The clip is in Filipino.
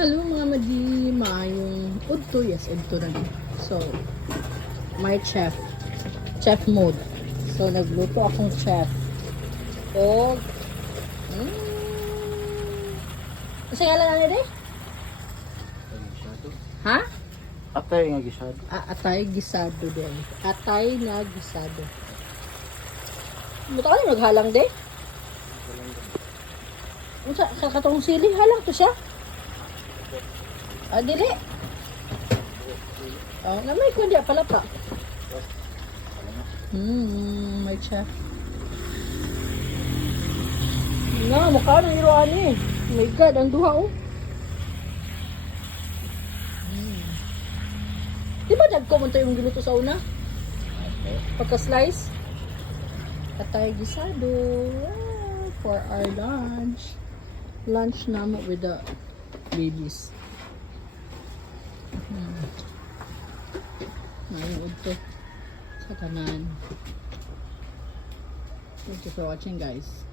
Hello mga madi, maayong udto, yes, udto na din. So, my chef mode. So, nagluto akong chef. O, kasi nga lang na ha? Atay nga gisado. Atay gisado din. Atay na gisado. Buta ka na naghalang de? Sa katong sili, halang to siya? Dili. Na may kundi pala pa. My chef. Mukha ng iroan eh. Oh my God, ang duha oh. Di ba nagkomento yung giluto sa una? Pagka-slice? Atay gisado. For our lunch. Lunch naman with the babies. Nanood to sa kanan. Thank you for watching, guys.